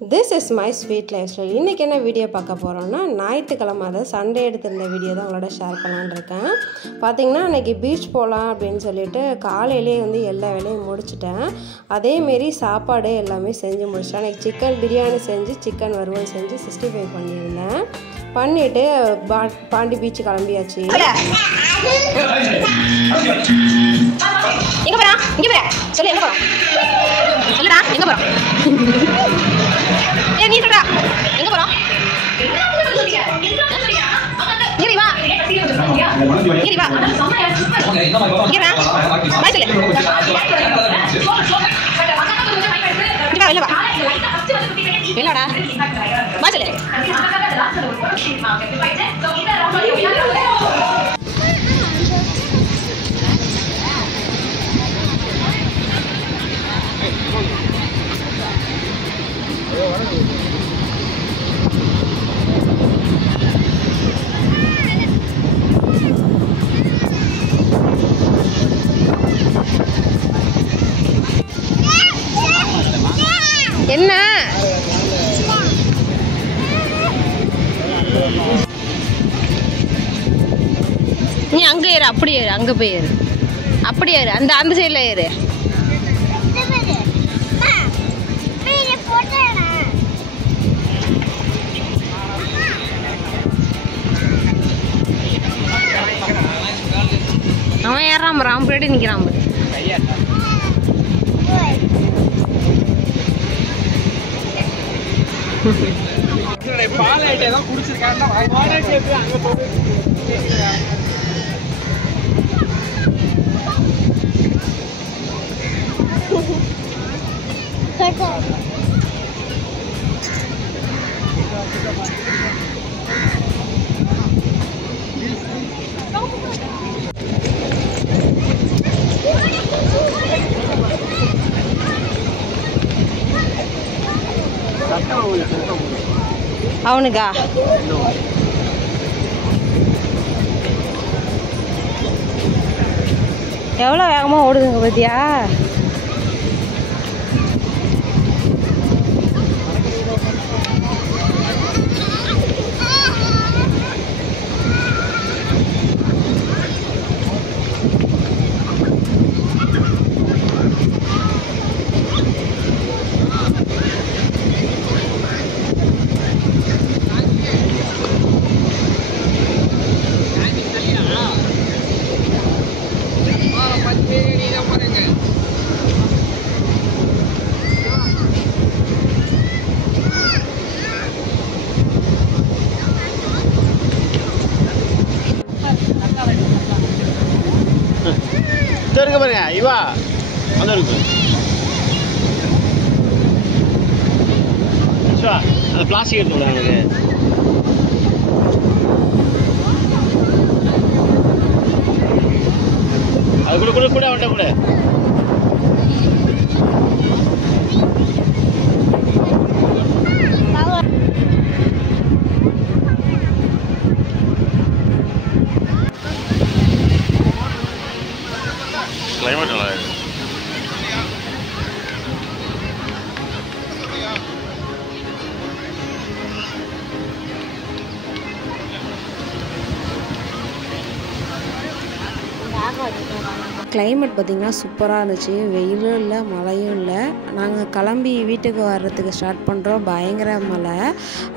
This is my sweet lifestyle. இன்னைக்கு என்ன video பார்க்க போறோம்னா ஞாயிற்றுக்கிழமை அத சண்டே எடுத்திருந்த வீடியோ தான் உங்களோட ஷேர் பண்ணலாம்னு இருக்கேன். பாத்தீங்கன்னா இன்னைக்கு பீச் போலாம் அப்படினு சொல்லிட்டு காலையிலே வந்து எல்லா வேலையும் முடிச்சிட்டேன். அதே மாதிரி சாப்பாடு எல்லாமே செஞ்சு முடிச்சிட்டேன். இன்னைக்கு சிக்கன் பிரியாணி செஞ்சு சிக்கன் வறுவல் செஞ்சு 65 பண்ணியிருந்தேன். பண்ணிட்டு பாண்டி பீச் கிளம்பியாச்சு. எங்க போறா சொல்லு எங்க போறோம் சொல்லுடா எங்க போறோம் ஏ நீ சொல்றா எங்க போறோம் இங்க வா இங்க வா இங்க வா பாய் சொல்லு இங்க வா இல்லடா பாய் சொல்லு என்ன நீ அங்க ஏறு அப்படி ஏறு அங்க போய் ஏறு அப்படி ஏறு அந்த சைடுல ஏறு அவன் ஏறாம ராம்படி நிக்கிறான் அவனுக்கா எவ்வளோ வேகமாக ஓடுதுங்க பார்த்தியா பாருங்க இவா அந்த இருக்கு அந்த பிளாஸ்டிக் எடுத்து எனக்கு அது கூட கூட அவன்கிட்ட கூட கிளைமேட் நல்லா இருக்கு. கிளைமேட் பார்த்திங்கன்னா சூப்பராக இருந்துச்சு. வெயிலும் இல்லை மழையும் இல்லை. நாங்கள் கிளம்பி வீட்டுக்கு வர்றதுக்கு ஸ்டார்ட் பண்ணுறோம். பயங்கர மழை.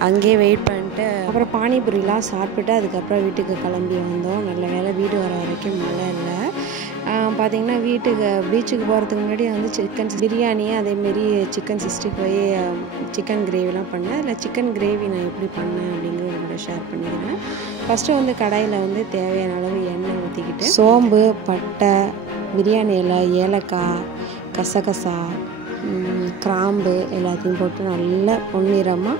அங்கேயே வெயிட் பண்ணிட்டு அப்புறம் பானிபூரிலாம் சாப்பிட்டுட்டு அதுக்கப்புறம் வீட்டுக்கு கிளம்பி வந்தோம். நல்ல வேளை வீடு வர வரைக்கும் மழை இல்லை. பார்த்திங்கன்னா வீட்டுக்கு பீச்சுக்கு போகிறதுக்கு முன்னாடி வந்து சிக்கன் பிரியாணி அதேமாரி சிக்கன் 65 சிக்கன் கிரேவிலாம் பண்ணேன். அதில் சிக்கன் கிரேவி நான் எப்படி பண்ணேன் அப்படிங்கிறத உங்களோட ஷேர் பண்ணிக்கிறேன். ஃபஸ்ட்டு வந்து கடாயில் வந்து தேவையான அளவு எண்ணெய் ஊற்றிக்கிட்டு சோம்பு பட்டை பிரியாணி இலை ஏலக்காய் கசகசா கிராம்பு எல்லாத்தையும் போட்டு நல்லா பொன்னிறமாக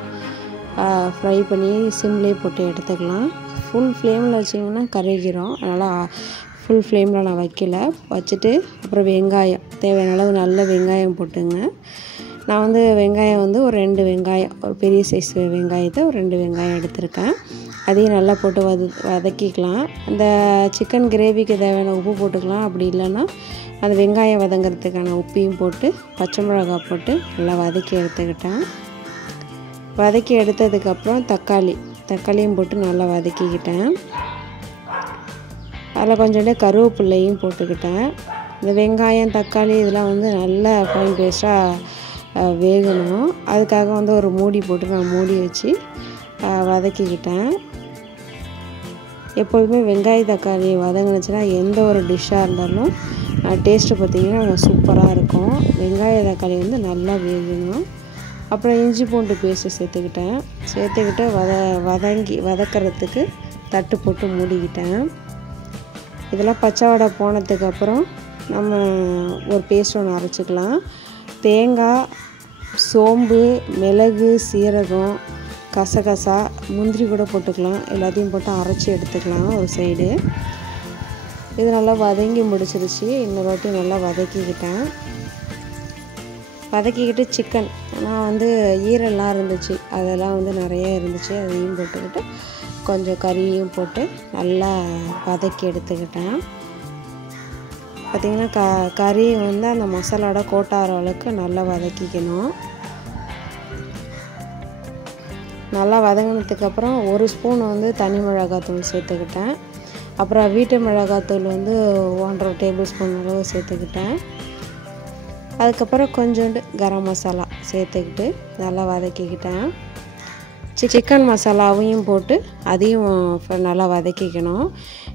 ஃப்ரை பண்ணி சிம்லேயே போட்டு எடுத்துக்கலாம். ஃபுல் ஃப்ளேமில் வச்சிங்கன்னா கருகிரும். அதனால் ஃபுல் ஃப்ளேமில் நான் வச்சுட்டு அப்புறம் வெங்காயம் தேவையான அளவு நல்ல வெங்காயம் போட்டுங்க. நான் வந்து வெங்காயம் வந்து ஒரு 2 வெங்காயம் ஒரு பெரிய சைஸ் வெங்காயத்தை ஒரு 2 வெங்காயம் எடுத்திருக்கேன். அதையும் நல்லா போட்டு வதக்கிக்கலாம். அந்த சிக்கன் கிரேவிக்கு தேவையான உப்பு போட்டுக்கலாம். அப்படி இல்லைன்னா அந்த வெங்காயம் வதங்கிறதுக்கான உப்பையும் போட்டு பச்சை மிளகாய் போட்டு நல்லா வதக்கி எடுத்துக்கிட்டேன். வதக்கி எடுத்ததுக்கப்புறம் தக்காளியும் போட்டு நல்லா வதக்கிக்கிட்டேன். அதில் கொஞ்சோண்டு கருவேப்பிலையும் போட்டுக்கிட்டேன். இந்த வெங்காயம் தக்காளி இதெல்லாம் வந்து நல்லா ஃபைன் பேஸ்ட்டாக வேகணும். அதுக்காக வந்து ஒரு மூடி போட்டு நான் மூடி வச்சு வதக்கிக்கிட்டேன். எப்பொழுதுமே வெங்காய தக்காளி வதங்கினுச்சுன்னா எந்த ஒரு டிஷ்ஷாக இருந்தாலும் டேஸ்ட்டு பார்த்திங்கன்னா சூப்பராக இருக்கும். வெங்காய தக்காளி வந்து நல்லா வேகணும். அப்புறம் இஞ்சி பூண்டு பேஸ்ட்டு சேர்த்துக்கிட்டு வதக்கிறதுக்கு தட்டு போட்டு மூடிக்கிட்டேன். இதெல்லாம் பச்சை வடை போனதுக்கப்புறம் நம்ம ஒரு பேஸ்ட் ஒன்று அரைச்சிக்கலாம். தேங்காய், சோம்பு, மிளகு, சீரகம், கசகசா, முந்திரி கூட போட்டுக்கலாம். எல்லாத்தையும் போட்டு அரைச்சி எடுத்துக்கலாம் ஒரு சைடு. இது நல்லா வதங்கி முடிச்சிருச்சு. இன்னொரு வாட்டி நல்லா வதக்கிக்கிட்டு சிக்கன் நான் வந்து ஈரெல்லாம் இருந்துச்சு, அதெல்லாம் வந்து நிறைய இருந்துச்சு. அதையும் போட்டுக்கிட்டு கொஞ்சம் கறியும் போட்டு நல்லா வதக்கி எடுத்துக்கிட்டேன். பார்த்திங்கன்னா கறி வந்து அந்த மசாலாவோட கோட்டார அளவுக்கு நல்லா வதக்கிக்கணும். நல்லா வதங்கினதுக்கப்புறம் ஒரு ஸ்பூன் வந்து தனி மிளகாத்தூள் சேர்த்துக்கிட்டேன். அப்புறம் வீட்டு மிளகாத்தூள் வந்து 1.5 டேபிள் ஸ்பூன் அளவு சேர்த்துக்கிட்டேன். அதுக்கப்புறம் கொஞ்சோண்டு கரம் மசாலா சேர்த்துக்கிட்டு நல்லா வதக்கிக்கிட்டேன். சிக்கன் மசாலாவையும் போட்டு அதையும் நல்லா வதக்கிக்கணும்.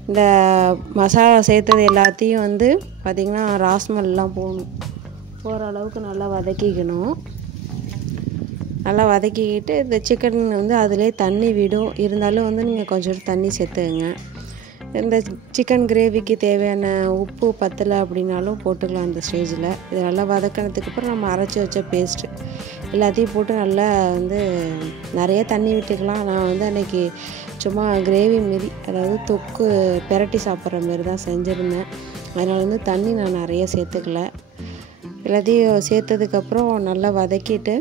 இந்த மசாலா சேர்த்தது எல்லாத்தையும் வந்து பார்த்திங்கன்னா ராஸ்மல்லாம் போகிற அளவுக்கு நல்லா வதக்கிக்கணும். நல்லா வதக்கிக்கிட்டு இந்த சிக்கன் வந்து அதிலே தண்ணி விடும். இருந்தாலும் வந்து நீங்கள் கொஞ்சம் தண்ணி சேர்த்துங்க. இந்த சிக்கன் கிரேவிக்கு தேவையான உப்பு பத்தலை அப்படின்னாலும் போட்டுக்கலாம் அந்த ஸ்டேஜில். இது நல்லா வதக்கினதுக்கப்புறம் நம்ம அரைச்சி வச்ச பேஸ்ட்டு எல்லாத்தையும் போட்டு நல்லா வந்து நிறைய தண்ணி விட்டுக்கலாம். நான் வந்து அன்றைக்கி சும்மா கிரேவி மாரி, அதாவது தொக்கு பெரட்டி சாப்பிட்ற மாரி தான் செஞ்சுருந்தேன். அதனால் வந்து தண்ணி நான் நிறைய சேர்த்துக்கல. எல்லாத்தையும் சேர்த்ததுக்கப்புறம் நல்லா வதக்கிட்டு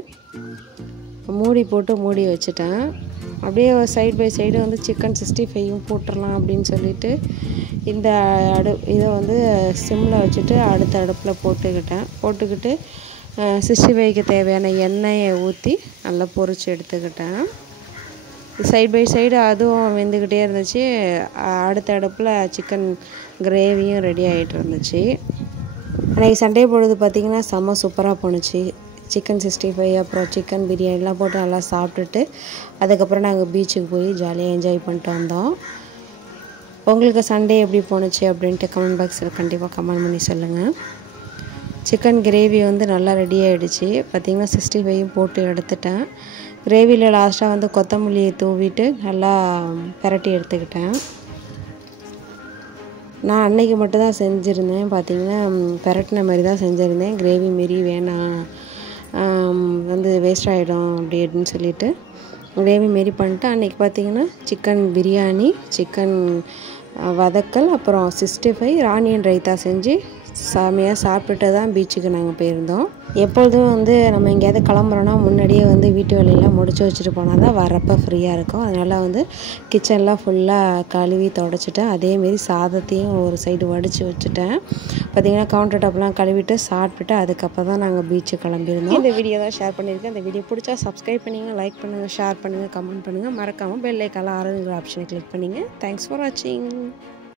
மூடி போட்டு மூடி வச்சுட்டேன். அப்படியே சைடு பை சைடு வந்து சிக்கன் 65யும் போட்டுடலாம் அப்படின்னு சொல்லிட்டு இந்த இதை வந்து சிம்மில் வச்சுட்டு அடுத்த அடுப்பில் போட்டுக்கிட்டு 65க்கு தேவையான எண்ணெயை ஊற்றி நல்லா பொரிச்சு எடுத்துக்கிட்டேன். சைடு பை சைடு அதுவும் வெந்துக்கிட்டே இருந்துச்சு. அடுத்த அடுப்பில் சிக்கன் கிரேவியும் ரெடி ஆகிட்டு இருந்துச்சு. அன்றைக்கி சண்டே பொழுது பார்த்திங்கன்னா செம்ம சூப்பராக போணுச்சு. சிக்கன் 65 அப்புறம் சிக்கன் பிரியாணிலாம் போட்டு நல்லா சாப்பிட்டுட்டு அதுக்கப்புறம் நாங்கள் பீச்சுக்கு போய் ஜாலியாக என்ஜாய் பண்ணிட்டு வந்தோம். உங்களுக்கு சண்டே எப்படி போணுச்சு அப்படின்ட்டு கமெண்ட் பாக்ஸில் கண்டிப்பாக கமெண்ட் பண்ணி சொல்லுங்கள். சிக்கன் கிரேவி வந்து நல்லா ரெடி ஆகிடுச்சு. பார்த்திங்கன்னா 65யும் போட்டு எடுத்துட்டேன். கிரேவியில் லாஸ்ட்டாக வந்து கொத்தமல்லியை தூவிட்டு நல்லா பெரட்டி எடுத்துக்கிட்டேன். நான் அன்னைக்கு மட்டும்தான் செஞ்சுருந்தேன். பார்த்திங்கன்னா பெரட்டின மாதிரி தான் செஞ்சுருந்தேன். கிரேவி மாரி வேணாம், வந்து வேஸ்ட் ஆகிடும் அப்படின்னு சொல்லிட்டு கிரேவி மாரி பண்ணிட்டு அன்றைக்கி பார்த்திங்கன்னா சிக்கன் பிரியாணி, சிக்கன் வதக்கல், அப்புறம் 65 ஆனியன் ரைத்தா செஞ்சு செமையாக சாப்பிட்டுட்டு தான் பீச்சுக்கு நாங்கள் போயிருந்தோம். எப்பொழுதும் வந்து நம்ம எங்கேயாவது கிளம்புறோன்னா முன்னாடியே வந்து வீட்டு வேலையெல்லாம் முடிச்சு வச்சுட்டு போனால் தான் வரப்போ ஃப்ரீயாக இருக்கும். அதனால் வந்து கிச்சன்லாம் ஃபுல்லாக கழுவி தொடச்சிட்டேன். அதேமாரி சாதத்தையும் ஒரு சைடு வடித்து வச்சுட்டேன். பார்த்திங்கன்னா கவுண்டர் டாப்லாம் கழுவிட்டு சாப்பிட்டுட்டு அதுக்கப்புறம் தான் நாங்கள் பீச்சுக்கு கிளம்பியிருந்தோம். இந்த வீடியோ தான் ஷேர் பண்ணியிருக்கேன். இந்த வீடியோ பிடிச்சா சப்ஸ்கிரைப் பண்ணிங்க, லைக் பண்ணுங்கள், ஷேர் பண்ணுங்கள், கமெண்ட் பண்ணுங்கள். மறக்காமல் பெல் ஐக்கானில் ஆளுங்கிற ஆப்ஷனை கிளிக் பண்ணிங்க. தேங்க்ஸ் ஃபார் வாட்சிங்.